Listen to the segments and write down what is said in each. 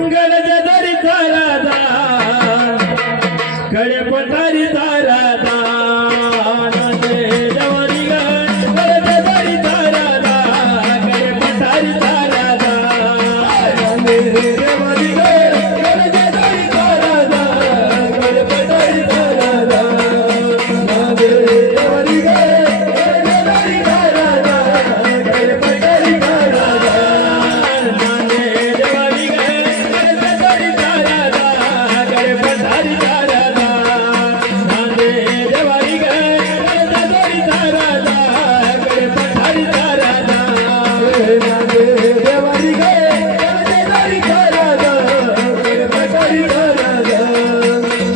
गडजदरीचा राजा कडे पठारीचा राजा नांदे देवारी गडजदरीचा राजा कडे पठारीचा राजा नांदे देवारी गडजदरीचा राजा कडे पठारीचा राजा नांदे देवारी गडजदरीचा राजा कडे पठारीचा राजा नांदे देवारी गडजदरीचा राजा कडे पठारीचा राजा नांदे देवारी गडजदरीचा राजा कडे पठारीचा राजा नांदे देवारी गडजदरीचा राजा कडे पठारीचा राजा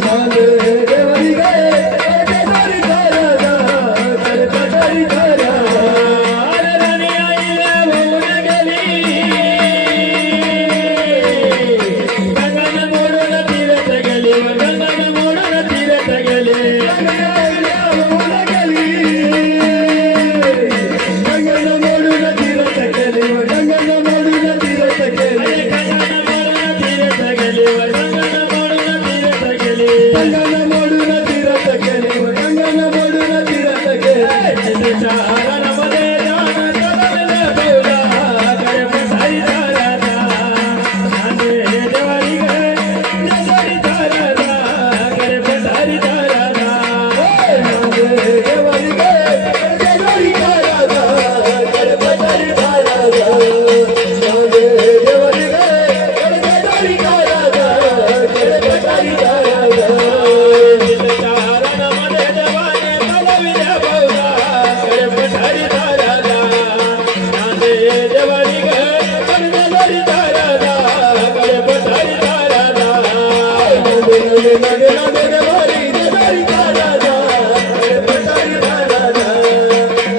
नांदे देवारी गडजदरीचा राजा कडे पठारीचा राजा अरे राणी आईला होऊन गेली गगन मोडून तीरथ गेली गगन मोडून तीरथ गेली राणी आईला होऊन गेली गगन मोडून तीरथ गेली गगन मोडून तीरथ गेली गगन मोडून तीरथ गेली गगन मोडून तीरथ गेली गगन मोडून तीरथ गेली गगन मोडून तीरथ गेली चारणमध्ये जाण चढवले बोला कडे पठारीचा राजा नांदे देवारी गडजदरीचा राजा कडे पठारीचा राजा नांदे देवारी गडजदरीचा राजा कडे पठारीचा राजा नांदे देवारी गडजदरीचा राजा कडे पठारीचा राजा चारणमध्ये देवाने चढविले बोला कडे पठारीचा राजा नांदे देवारी गडजदरीचा राजा कडे पठारीचा राजा नांदे देवारी गडजदरीचा राजा कडे पठारीचा राजा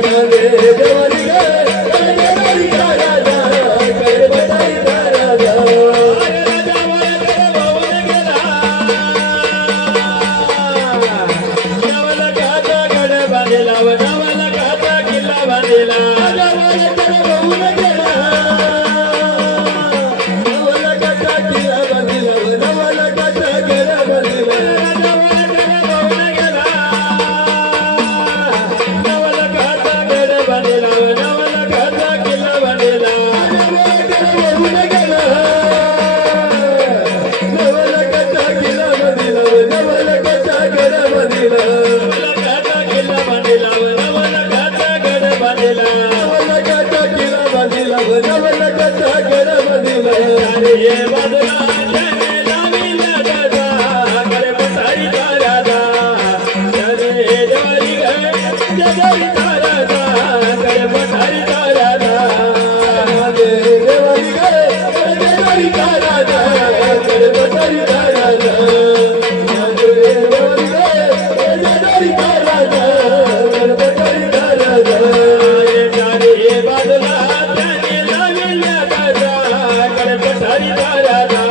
नांदे देवारी गडजदरीचा राजा कडे पठारीचा राजा अरे राजा वरकडे वाहून गेला नवल काचा गड बांधिला व नवल काचा किल्ला बांधिला राजा वरकडे वाहून गेला नवल काचा किल्ला बांधिला व नवल काचा गड बांधिला राजा वरकडे वाहून गेला नवल काचा गड बांधिला व नवल काचा किल्ला बांधिला राजा वरकडे वाहून गेला नवल काचा किल्ला बांधिला व नवल काचा गड बांधिला नवल काचा किल्ला बांधिला व नवल काचा गड बांधिला नवल काचा किल्ला बांधिला व नवल काचा गड बांधिला अरे ये बाजूला त्याने लाविला राजा कडे पठारीचा राजा अरे देवारी गडजदरीचा राजा कडे पठारीचा राजा नांदे देवारी गडजदरीचा राजा कडे पठारीचा राजा नांदे देवारी गडजदरीचा राजा कडे पठारीचा राजा अरे चारी बाजूला त्याने लाविला राजा कडे पठारीचा राजा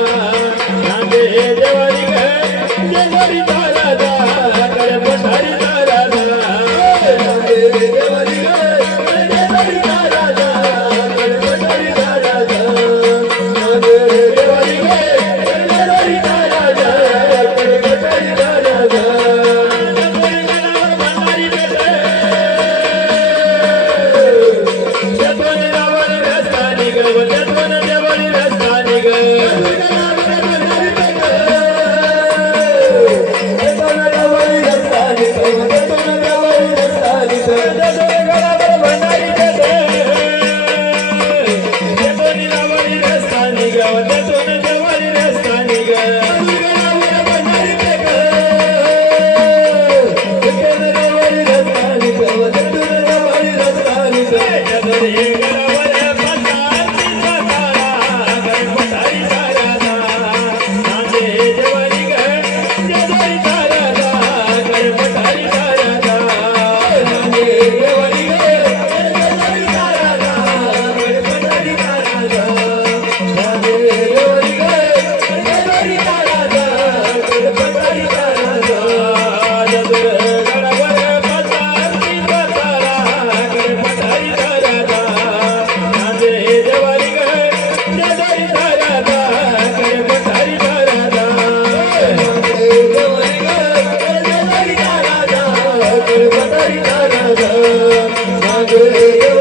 गे